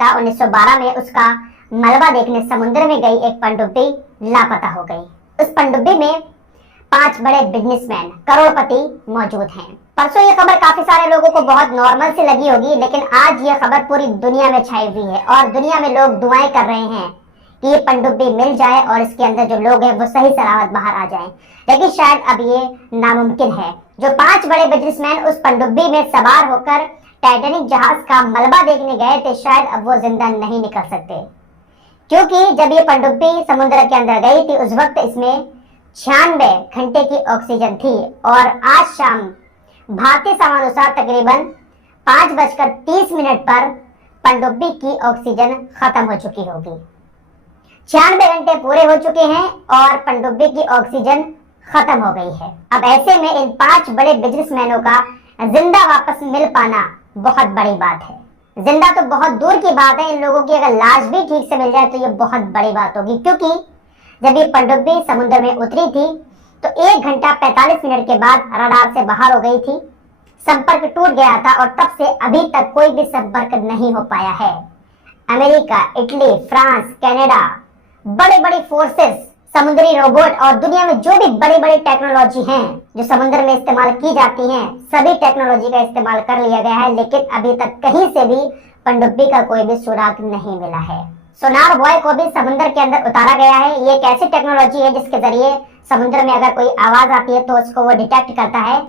था 1912 में उसका मलबा देखने समुद्र में गई एक पनडुब्बी लापता हो गई। उस पनडुब्बी में 5 बड़े बिजनेसमैन करोड़पति मौजूद हैं। परसों ये खबर काफी सारे लोगों को बहुत नॉर्मल सी लगी होगी, लेकिन आज ये खबर पूरी दुनिया में छाई हुई है और दुनिया में लोग दुआएं कर रहे हैं कि ये पनडुब्बी मिल जाए और इसके अंदर जो लोग हैं वो सही सलामत बाहर आ जाएं। लेकिन शायद अब ये नामुमकिन है। जो 5 बड़े बिजनेसमैन उस पनडुब्बी में सवार होकर टाइटैनिक जहाज का मलबा देखने गए थे, शायद अब वो जिंदा नहीं निकल सकते, क्योंकि जब ये पनडुब्बी समुद्र के अंदर गई थी उस वक्त इसमें 96 घंटे की ऑक्सीजन थी और आज शाम भारतीय समयानुसार तकरीबन 5:30 पर पनडुब्बी की ऑक्सीजन खत्म हो चुकी होगी। 96 घंटे पूरे हो चुके हैं और पनडुब्बी की ऑक्सीजन खत्म हो गई है। अब ऐसे में इन 5 बड़े बिजनेसमैनों का जिंदा वापस मिल पाना बहुत बड़ी बात है। जिंदा तो बहुत दूर की बात है, इन लोगों की अगर लाश भी ठीक से मिल जाए तो ये बहुत बड़ी बात होगी, क्योंकि जब ये पनडुब्बी समुद्र में उतरी थी तो 1 घंटा 45 मिनट के बाद रडार से बाहर हो गई थी, संपर्क टूट गया था और तब से अभी तक कोई भी संपर्क नहीं हो पाया है। अमेरिका, इटली, फ्रांस, कनाडा, बड़े बड़े फोर्सेस, समुद्री रोबोट और दुनिया में जो भी बड़ी बड़ी टेक्नोलॉजी हैं जो समुद्र में इस्तेमाल की जाती हैं, सभी टेक्नोलॉजी का इस्तेमाल कर लिया गया है, लेकिन अभी तक कहीं से भी पनडुब्बी का कोई भी सुराग नहीं मिला है। सोनार बॉय को भी समुद्र के अंदर उतारा गया है। ये एक ऐसी टेक्नोलॉजी है जिसके जरिए समुद्र में अगर कोई आवाज आती है तो उसको वो डिटेक्ट करता है।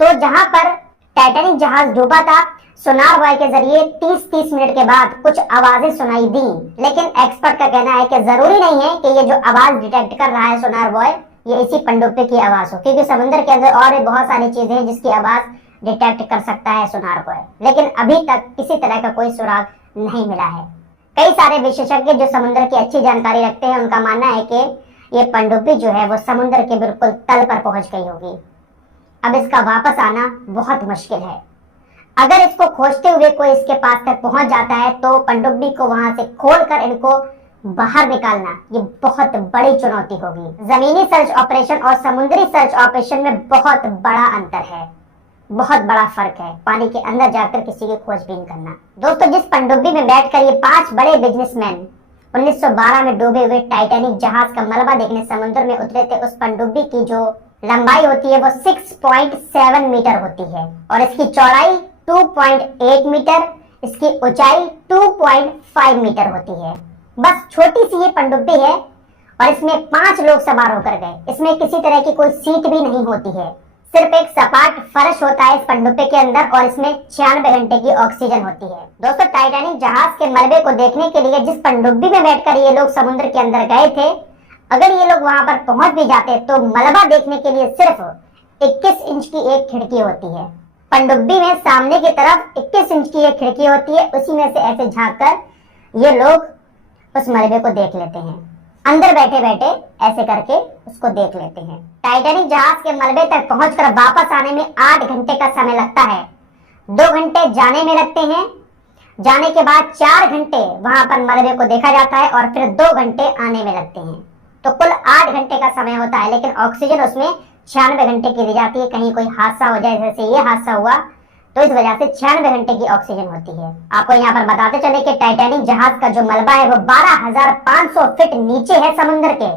तो जहां पर टाइटैनिक जहाज डूबा था, सोनार बॉय के जरिए 30 मिनट के बाद कुछ आवाजें सुनाई दी, लेकिन एक्सपर्ट का कहना है कि जरूरी नहीं है कि ये जो आवाज डिटेक्ट कर रहा है सोनार बॉय ये इसी पनडुब्बी की आवाज हो, क्योंकि समुद्र के अंदर और भी बहुत सारी चीजें हैं जिसकी आवाज डिटेक्ट कर सकता है सोनार बॉय, लेकिन अभी तक किसी तरह का कोई सुराग नहीं मिला है। कई सारे विशेषज्ञ जो समुद्र की अच्छी जानकारी रखते हैं उनका मानना है कि ये पनडुब्बी जो है वो समुद्र के बिल्कुल तल पर पहुंच गई होगी। अब इसका वापस आना बहुत मुश्किल है। अगर इसको खोजते हुए कोई इसके पास तक पहुंच जाता है तो पनडुब्बी को वहां से खोलकर इनको बाहर निकालना ये बहुत बड़ी चुनौती होगी। जमीनी सर्च ऑपरेशन और समुद्री सर्च ऑपरेशन में बहुत बड़ा अंतर है, बहुत बड़ा फर्क है पानी के अंदर जाकर किसी की खोजबीन करना। दोस्तों, जिस पनडुब्बी में बैठकर ये 5 बड़े बिजनेसमैन 1912 में डूबे हुए टाइटैनिक जहाज का मलबा देखने समुद्र में उतरे थे, उस पनडुब्बी की जो लंबाई होती है वो 6.7 मीटर होती है और इसकी चौड़ाई 2.8 मीटर, इसकी ऊंचाई 2.5 मीटर होती है। बस छोटी सी ये पनडुब्बी है और इसमें 5 लोग सवार होकर गए। इसमें किसी तरह की कोई सीट भी नहीं होती है, सिर्फ एक सपाट फर्श होता है इस पनडुब्बी के अंदर और इसमें 96 घंटे की ऑक्सीजन होती है। दोस्तों, टाइटैनिक जहाज के मलबे को देखने के लिए जिस पनडुब्बी में बैठकर ये लोग समुद्र के अंदर गए थे, अगर ये लोग वहां पर पहुंच भी जाते तो मलबा देखने के लिए सिर्फ 21 इंच की एक खिड़की होती है। पनडुब्बी में सामने की तरफ 21 इंच की एक खिड़की होती है, उसी में से ऐसे झांककर ये लोग उस मलबे को देख लेते हैं। अंदर बैठे बैठे ऐसे करके उसको देख लेते हैं। टाइटैनिक जहाज के मलबे तक पहुंचकर वापस आने में 8 घंटे का समय लगता है। 2 घंटे जाने में लगते हैं, जाने के बाद 4 घंटे वहां पर मलबे को देखा जाता है और फिर 2 घंटे आने में लगते हैं। तो कुल 8 घंटे का समय होता है, लेकिन ऑक्सीजन उसमें 96 घंटे की दी जाती है। कहीं कोई हादसा हो जाए, जैसे ये हादसा हुआ, तो इस वजह से 96 घंटे की ऑक्सीजन होती है। आपको यहाँ पर बताते चले कि टाइटैनिक जहाज का जो मलबा है वो 12,500 फीट नीचे है समुद्र के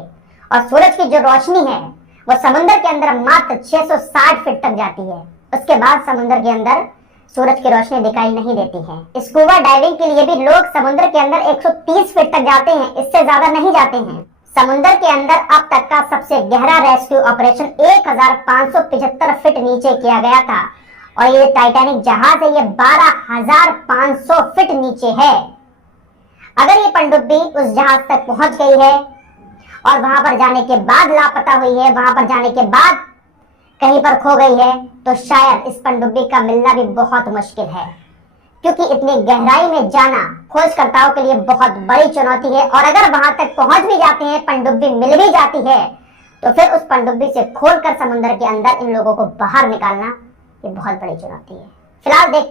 और सूरज की जो रोशनी है वो समुद्र के अंदर मात्र 660 फीट तक जाती है। उसके बाद समुद्र के अंदर सूरज की रोशनी दिखाई नहीं देती है। स्कूबा डाइविंग के लिए भी लोग समुद्र के अंदर 130 फीट तक जाते हैं, इससे ज्यादा नहीं जाते हैं। समुद्र के अंदर अब तक का सबसे गहरा रेस्क्यू ऑपरेशन 1575 फीट नीचे किया गया था और ये टाइटैनिक जहाज है ये 12,500 फीट नीचे है। अगर ये पनडुब्बी उस जहाज तक पहुंच गई है और वहां पर जाने के बाद लापता हुई है, वहां पर जाने के बाद कहीं पर खो गई है, तो शायद इस पनडुब्बी का मिलना भी बहुत मुश्किल है, क्योंकि इतनी गहराई में जाना खोजकर्ताओं के लिए बहुत बड़ी चुनौती है। और अगर वहां तक पहुंच भी जाते हैं, पनडुब्बी मिल भी जाती है, तो फिर उस पनडुब्बी से खोलकर समुद्र के अंदर इन लोगों को बाहर निकालना ये बहुत बड़ी चुनौती है। फिलहाल देखते हैं